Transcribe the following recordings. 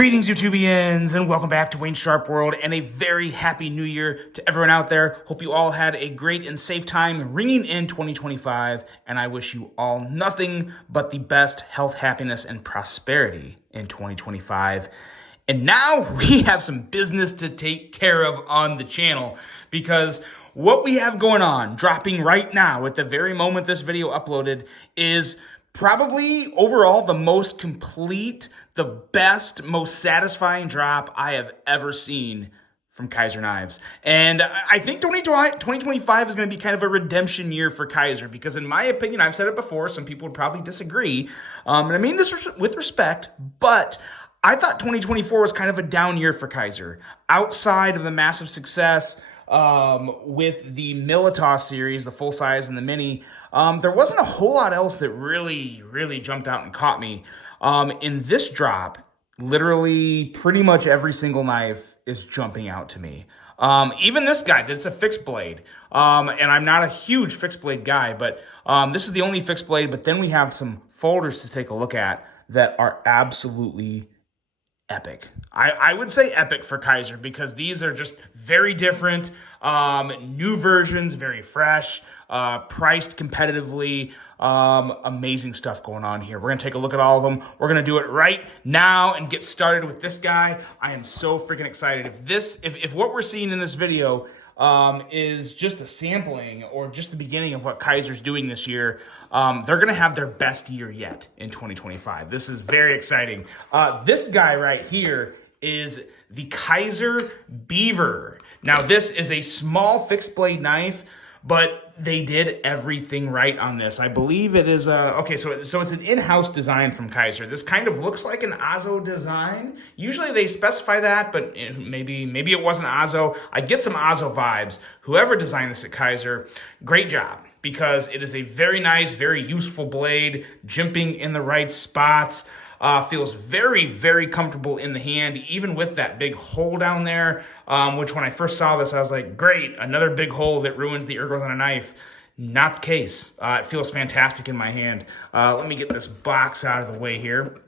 Greetings, YouTubians, and welcome back to Wayne Sharp World, and a very happy new year to everyone out there. Hope you all had a great and safe time ringing in 2025, and I wish you all nothing but the best health, happiness, and prosperity in 2025. And now we have some business to take care of on the channel, because what we have going on, dropping right now at the very moment this video uploaded, is probably overall the most complete, the best, most satisfying drop I have ever seen from Kizer Knives. And I think 2025 is going to be kind of a redemption year for Kizer, because in my opinion, I've said it before, some people would probably disagree, and I mean this with respect, but I thought 2024 was kind of a down year for Kizer. Outside of the massive success with the Militas series, the full size and the mini, there wasn't a whole lot else that really jumped out and caught me. In this drop, literally pretty much every single knife is jumping out to me. Even this guy, that's a fixed blade. And I'm not a huge fixed blade guy, but this is the only fixed blade. But then we have some folders to take a look at that are absolutely epic. I would say epic for Kizer, because these are just very different, new versions, very fresh, priced competitively, amazing stuff going on here. We're going to take a look at all of them. We're going to do it right now and get started with this guy. I am so freaking excited. If what we're seeing in this video is just a sampling or just the beginning of what Kizer's doing this year, they're going to have their best year yet in 2025. This is very exciting. This guy right here is the Kizer Beaver. Now, this is a small fixed blade knife, but they did everything right on this. I believe it is okay, so it's an in-house design from Kizer. This kind of looks like an Azo design. Usually they specify that, but maybe it wasn't Azo. I get some Azo vibes. Whoever designed this at Kizer, great job, because it is a very nice, very useful blade, jimping in the right spots. Feels very comfortable in the hand, even with that big hole down there, which when I first saw this, I was like, great, another big hole that ruins the ergos on a knife. Not the case. It feels fantastic in my hand. Let me get this box out of the way here.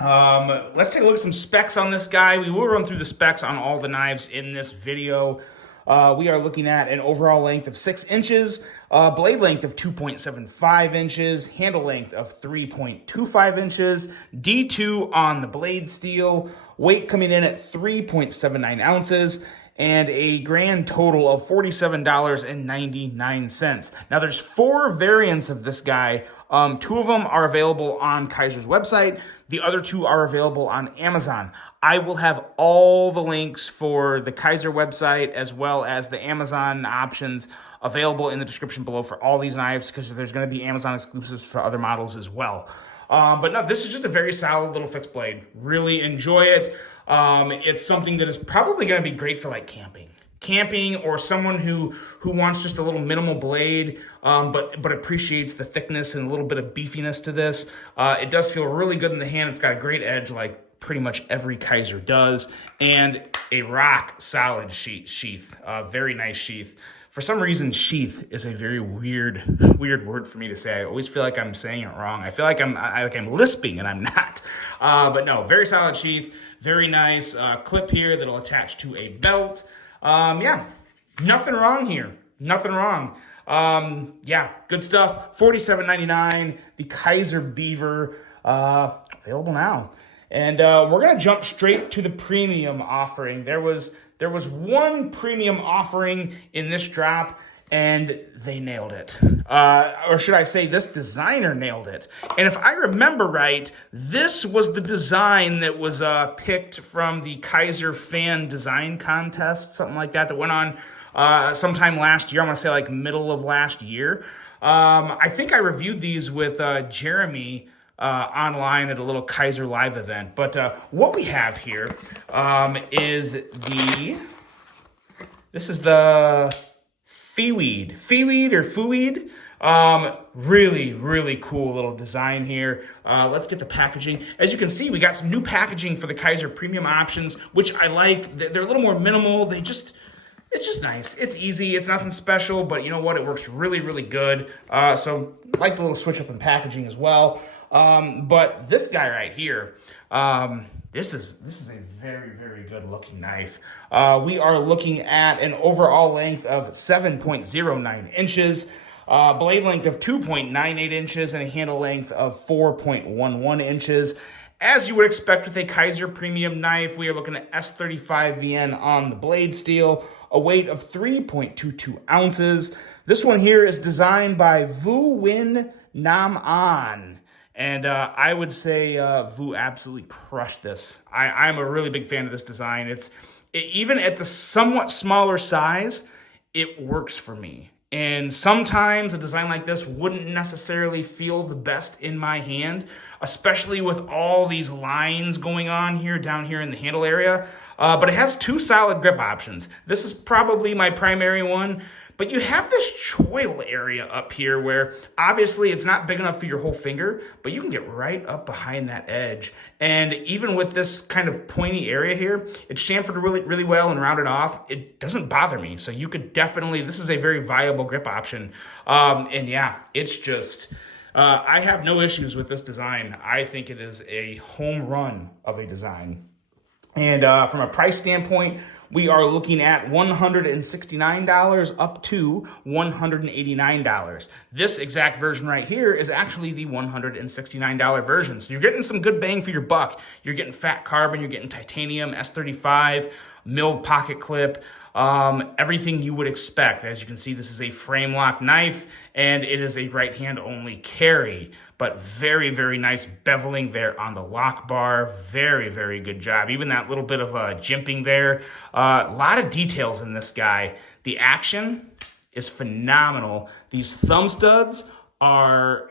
Let's take a look at some specs on this guy. We will run through the specs on all the knives in this video. We are looking at an overall length of 6 inches, blade length of 2.75 inches, handle length of 3.25 inches, D2 on the blade steel, weight coming in at 3.79 ounces, and a grand total of $47.99. Now, there's 4 variants of this guy. 2 of them are available on Kizer's website. The other 2 are available on Amazon. I will have all the links for the Kizer website as well as the Amazon options available in the description below for all these knives, because there's going to be Amazon exclusives for other models as well. But no, this is just a very solid little fixed blade. Really enjoy it. It's something that is probably going to be great for like camping, or someone who wants just a little minimal blade, but appreciates the thickness and a little bit of beefiness to this. It does feel really good in the hand. It's got a great edge, like pretty much every Kizer does, and a rock solid sheath. Very nice sheath. For some reason, sheath is a very weird word for me to say. I always feel like I'm saying it wrong. I feel like I'm lisping, and I'm not. But no, very solid sheath. Very nice clip here that'll attach to a belt. Yeah, nothing wrong here. Nothing wrong. Yeah, good stuff. $47.99. The Kizer Beaver, available now. And we're gonna jump straight to the premium offering. There was one premium offering in this drop, and they nailed it. Or should I say, this designer nailed it. And if I remember right, this was the design that was picked from the Kizer fan design contest, something like that went on sometime last year. I'm gonna say like middle of last year. I think I reviewed these with Jeremy online at a little Kizer live event. But what we have here is this is the Feeweed or Fooweed. Really cool little design here. Let's get the packaging. As you can see, we got some new packaging for the Kizer premium options, which I like. They're a little more minimal. It's just nice. It's easy. It's nothing special, but you know what? It works really good. So like the little switch up in packaging as well. But this guy right here, This is a very, very good looking knife. We are looking at an overall length of 7.09 inches, blade length of 2.98 inches, and a handle length of 4.11 inches. As you would expect with a Kizer premium knife, we are looking at S35VN on the blade steel, a weight of 3.22 ounces. This one here is designed by Vu Win Nam An. And I would say Vu absolutely crushed this. I'm a really big fan of this design. Even at the somewhat smaller size, it works for me. And sometimes a design like this wouldn't necessarily feel the best in my hand, especially with all these lines going on here, down here in the handle area. But it has two solid grip options. This is probably my primary one. But you have this choil area up here where obviously it's not big enough for your whole finger, but you can get right up behind that edge. And even with this kind of pointy area here, it's chamfered really, really well and rounded off. It doesn't bother me. So you could definitely, this is a very viable grip option. And yeah, it's just, I have no issues with this design. I think it is a home run of a design. And from a price standpoint, we are looking at $169 up to $189. This exact version right here is actually the $169 version. So you're getting some good bang for your buck. You're getting fat carbon, you're getting titanium, S35, milled pocket clip, everything you would expect. As you can see, this is a frame lock knife and it is a right hand only carry, but very, very nice beveling there on the lock bar. Very, very good job. Even that little bit of jimping there. A lot of details in this guy. The action is phenomenal. These thumb studs are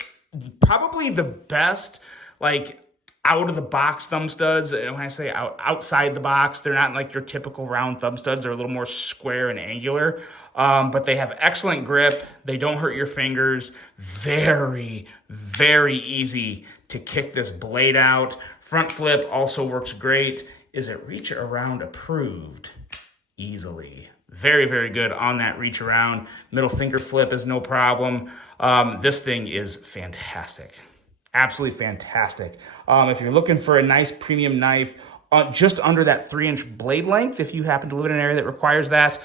probably the best, like, out of the box thumb studs. And when I say outside the box, they're not like your typical round thumb studs. They're a little more square and angular, but they have excellent grip. They don't hurt your fingers. Very, very easy to kick this blade out. Front flip also works great. Is it reach around approved? Easily. Very, very good on that reach around. Middle finger flip is no problem. This thing is fantastic. Absolutely fantastic. If you're looking for a nice premium knife, just under that 3-inch blade length, if you happen to live in an area that requires that,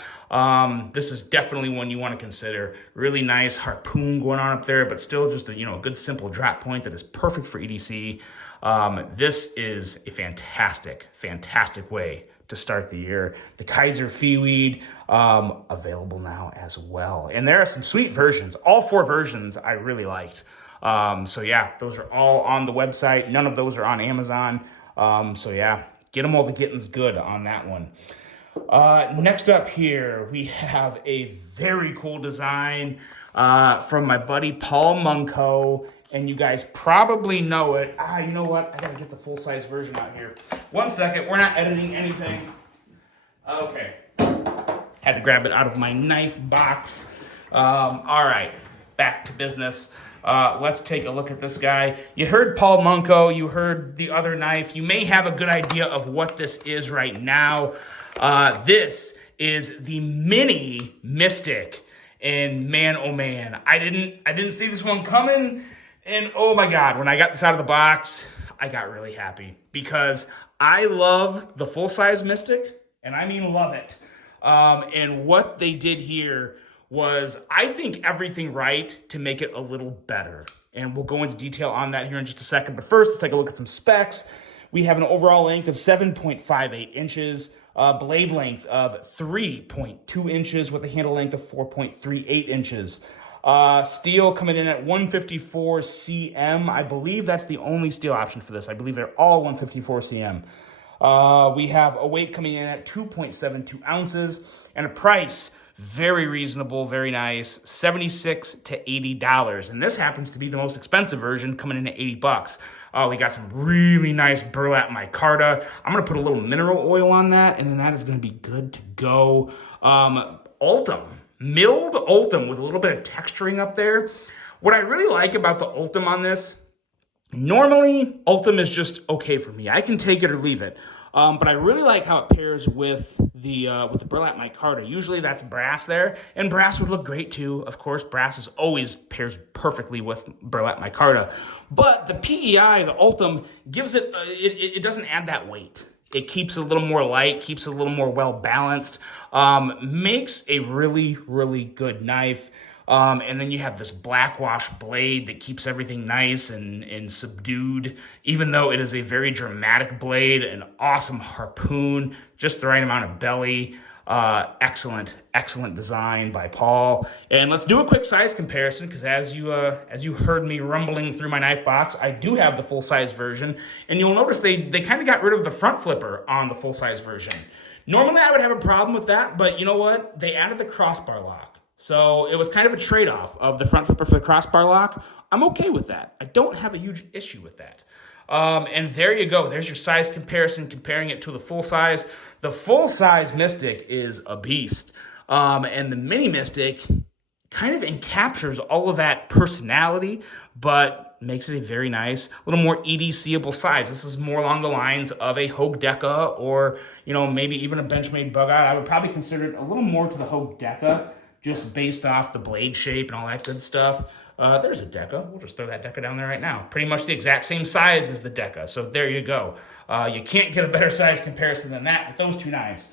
this is definitely one you want to consider. Really nice harpoon going on up there, but still just a good simple drop point that is perfect for EDC. This is a fantastic, fantastic way to start the year. The Kizer Feeweed, available now as well. And there are some sweet versions. All 4 versions I really liked. So yeah, those are all on the website. None of those are on Amazon. So yeah, get them all. The getting's good on that one. Next up here, we have a very cool design, from my buddy Paul Munko. And you guys probably know it. You know what? I gotta get the full-size version out here. One second, we're not editing anything. Okay. Had to grab it out of my knife box. All right, back to business. Let's take a look at this guy. You heard Paul Munko, you heard the other knife. You may have a good idea of what this is right now. This is the Mini Mystic. And man, oh man, I didn't see this one coming. And oh my God, when I got this out of the box, I got really happy because I love the full-size Mystic, and I mean love it. And what they did here was, I think, everything right to make it a little better. And we'll go into detail on that here in just a second. But first, let's take a look at some specs. We have an overall length of 7.58 inches, blade length of 3.2 inches with a handle length of 4.38 inches. Steel coming in at 154 cm. I believe that's the only steel option for this. I believe they're all 154 cm. We have a weight coming in at 2.72 ounces and a price very reasonable, very nice, $76 to $80. And this happens to be the most expensive version, coming in at $80. We got some really nice burlap micarta. I'm going to put a little mineral oil on that, and then that is going to be good to go. Ultim. Milled Ultim with a little bit of texturing up there. What I really like about the Ultim on this Normally, Ultim is just okay for me. I can take it or leave it. But I really like how it pairs with the burlap micarta. Usually that's brass there, and brass would look great too. Of course, brass is always pairs perfectly with burlap micarta. But the PEI, the Ultim, gives it, it doesn't add that weight. It keeps it a little more light, keeps it a little more well balanced, makes a really, really good knife. And then you have this blackwash blade that keeps everything nice and subdued, even though it is a very dramatic blade, an awesome harpoon, just the right amount of belly. Excellent design by Paul. And let's do a quick size comparison, because as you heard me rumbling through my knife box, I do have the full size version, and you'll notice they kind of got rid of the front flipper on the full size version. Normally I would have a problem with that, but you know what? They added the crossbar lock. So it was kind of a trade-off of the front flipper for the crossbar lock. I'm okay with that. I don't have a huge issue with that. And there you go. There's your size comparison, comparing it to the full size. The full-size Mystic is a beast. And the mini Mystic kind of encaptures all of that personality, but makes it a very nice, a little more EDC-able size. This is more along the lines of a Hogue Deca, or, you know, maybe even a Benchmade Bug Out. I would probably consider it a little more to the Hogue Deca, just based off the blade shape and all that good stuff. There's a Deca. We'll just throw that Deca down there right now. Pretty much the exact same size as the Deca. So there you go. You can't get a better size comparison than that with those two knives.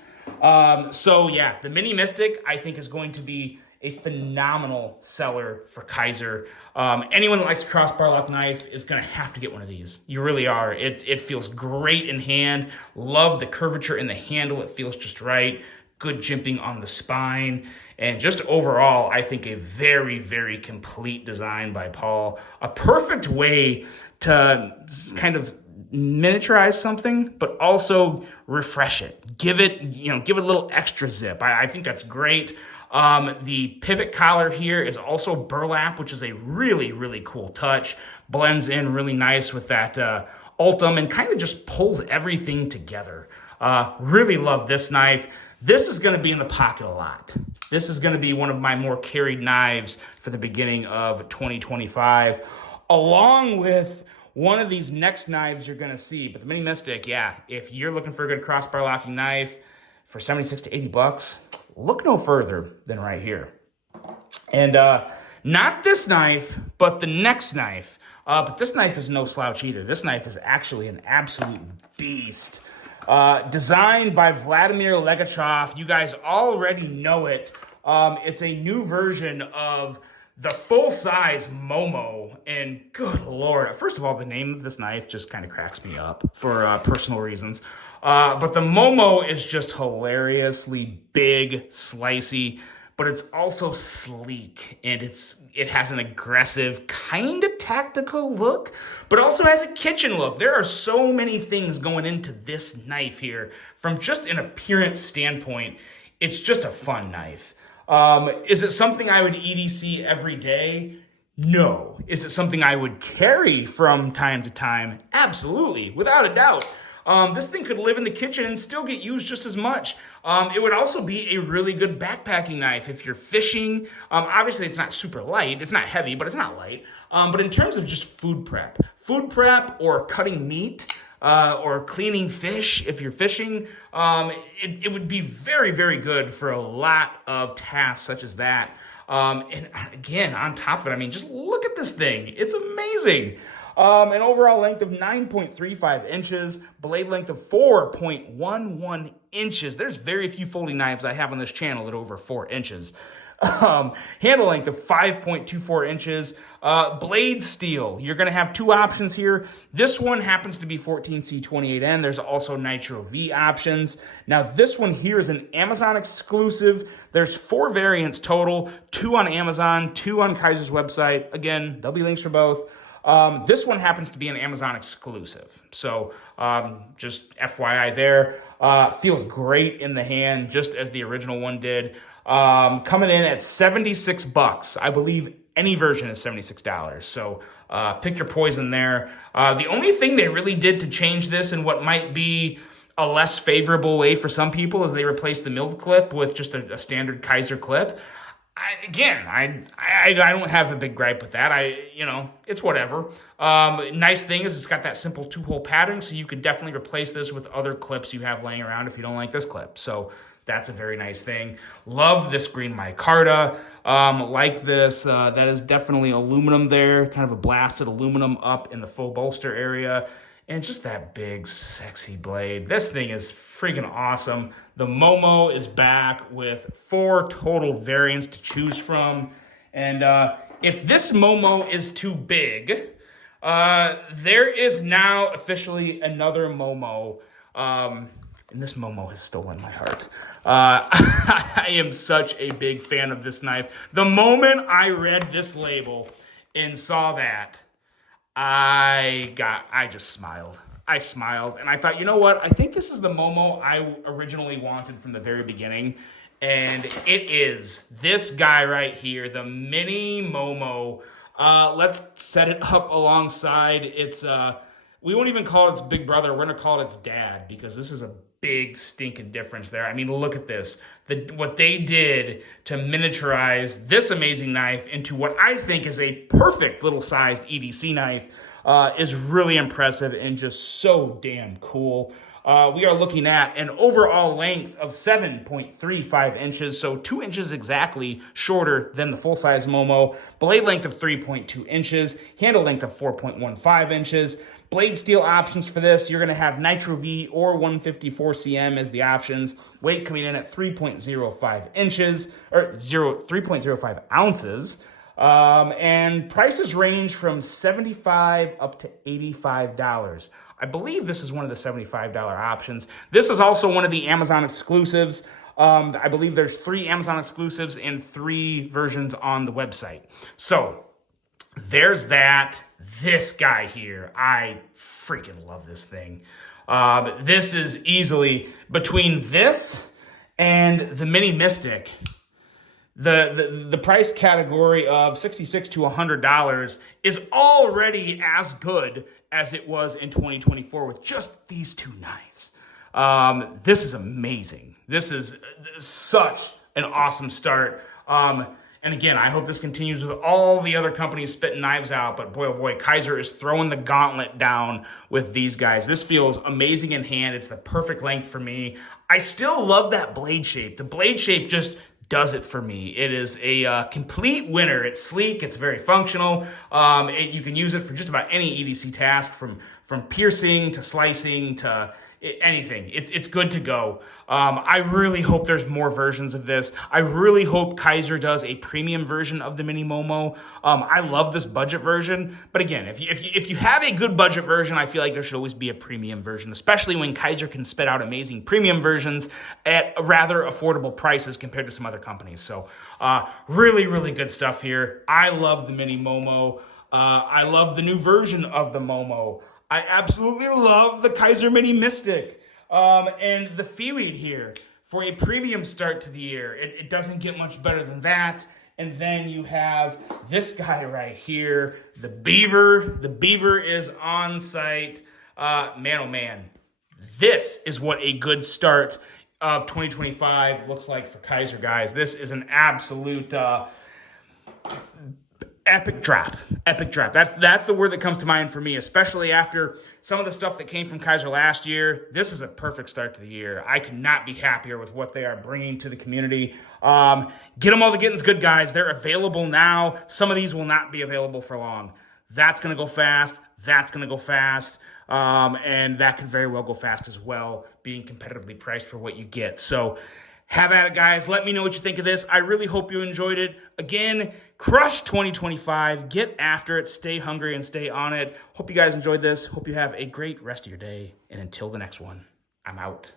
So yeah, the Mini Mystic, I think, is going to be a phenomenal seller for Kizer. Anyone that likes a crossbar lock knife is going to have to get one of these. You really are. It feels great in hand. Love the curvature in the handle. It feels just right. Good jimping on the spine, and just overall, I think a very, very complete design by Paul. A perfect way to kind of miniaturize something, but also refresh it. Give it a little extra zip. I think that's great. The pivot collar here is also burlap, which is a really, really cool touch. Blends in really nice with that Ultim and kind of just pulls everything together. Really love this knife. This is going to be in the pocket a lot. This is going to be one of my more carried knives for the beginning of 2025, along with one of these next knives you're going to see. But the Mini Mystic, yeah, if you're looking for a good crossbar locking knife for 76 to 80 bucks, look no further than right here. And not this knife, but the next knife. But this knife is no slouch either. This knife is actually an absolute beast. Designed by Vladimir Legachev. You guys already know it. It's a new version of the full-size Momo, and good Lord. First of all, the name of this knife just kind of cracks me up for personal reasons. But the Momo is just hilariously big, slicey, but it's also sleek, and it has an aggressive, kind of tactical look, but also has a kitchen look. There are so many things going into this knife here. From just an appearance standpoint, it's just a fun knife. Is it something I would EDC every day? No. Is it something I would carry from time to time? Absolutely, without a doubt. This thing could live in the kitchen and still get used just as much. It would also be a really good backpacking knife if you're fishing. Obviously, it's not super light. It's not heavy, but it's not light. But in terms of just food prep or cutting meat, or cleaning fish if you're fishing, it would be very, very good for a lot of tasks such as that. And again, on top of it, I mean, just look at this thing. It's amazing. An overall length of 9.35 inches, blade length of 4.11 inches. There's very few folding knives I have on this channel that are over 4 inches. Handle length of 5.24 inches. Blade steel. You're going to have two options here. This one happens to be 14C28N. There's also Nitro V options. Now, this one here is an Amazon exclusive. There's 4 variants total, 2 on Amazon, 2 on Kizer's website. Again, there'll be links for both. This one happens to be an Amazon exclusive. So just FYI there. Feels great in the hand, just as the original one did. Coming in at 76 bucks. I believe any version is $76. So pick your poison there. The only thing they really did to change this, and what might be a less favorable way for some people, is they replaced the milled clip with just a standard Kizer clip. I don't have a big gripe with that. It's whatever. Nice thing is it's got that simple 2-hole pattern, so you could definitely replace this with other clips you have laying around if you don't like this clip. So that's a very nice thing. Love this green micarta. Like this. That is definitely aluminum there, kind of a blasted aluminum up in the faux bolster area. And just that big, sexy blade. This thing is freaking awesome. The Momo is back with 4 total variants to choose from. And if this Momo is too big, there is now officially another Momo. And this Momo has stolen my heart. I am such a big fan of this knife. The moment I read this label and saw that, I just smiled. I smiled, and I thought, you know what? I think this is the Momo I originally wanted from the very beginning, and it is this guy right here, the Mini Momo. Let's set it up alongside its, we won't even call it its big brother. We're going to call it its dad, because this is a big stinking difference there. I mean, look at this. What they did to miniaturize this amazing knife into what I think is a perfect little sized EDC knife is really impressive and just so damn cool. We are looking at an overall length of 7.35 inches, so 2 inches exactly shorter than the full-size Momo. Blade length of 3.2 inches, handle length of 4.15 inches. Blade steel options for this, you're going to have Nitro V or 154 cm as the options. Weight coming in at 3.05 inches, or 3.05 ounces. And prices range from $75 up to $85. I believe this is one of the $75 options. This is also one of the Amazon exclusives. I believe there's 3 Amazon exclusives and 3 versions on the website. So there's that. This guy here, I freaking love this thing. This is easily, between this and the Mini Mystic, the price category of $66 to $100 is already as good as it was in 2024 with just these 2 knives. This is amazing. This is such an awesome start. And again, I hope this continues with all the other companies spitting knives out, but boy, oh boy, Kizer is throwing the gauntlet down with these guys. This feels amazing in hand. It's the perfect length for me. I still love that blade shape. The blade shape just does it for me. It is a complete winner. It's sleek. It's very functional. You can use it for just about any EDC task, from piercing to slicing to anything. It's good to go. I really hope there's more versions of this. I really hope Kizer does a premium version of the Mini Momo. I love this budget version, but again, if you have a good budget version, I feel like there should always be a premium version, especially when Kizer can spit out amazing premium versions at rather affordable prices compared to some other companies. So really, really good stuff here. I love the Mini Momo. I love the new version of the Momo. I absolutely love the Kizer Mini Mystic and the Feeweed here for a premium start to the year. It doesn't get much better than that. And then you have this guy right here, the Beaver. The Beaver is on site. Man, oh man, this is what a good start of 2025 looks like for Kizer, guys. This is an absolute epic drop. Epic drop. That's the word that comes to mind for me, especially after some of the stuff that came from Kizer last year. This is a perfect start to the year. I could not be happier with what they are bringing to the community. Get them all the Getting's Good, guys. They're available now. Some of these will not be available for long. That's going to go fast. That's going to go fast. And that could very well go fast as well, being competitively priced for what you get. So have at it, guys. Let me know what you think of this. I really hope you enjoyed it. Again, crush 2025. Get after it. Stay hungry and stay on it. Hope you guys enjoyed this. Hope you have a great rest of your day. And until the next one, I'm out.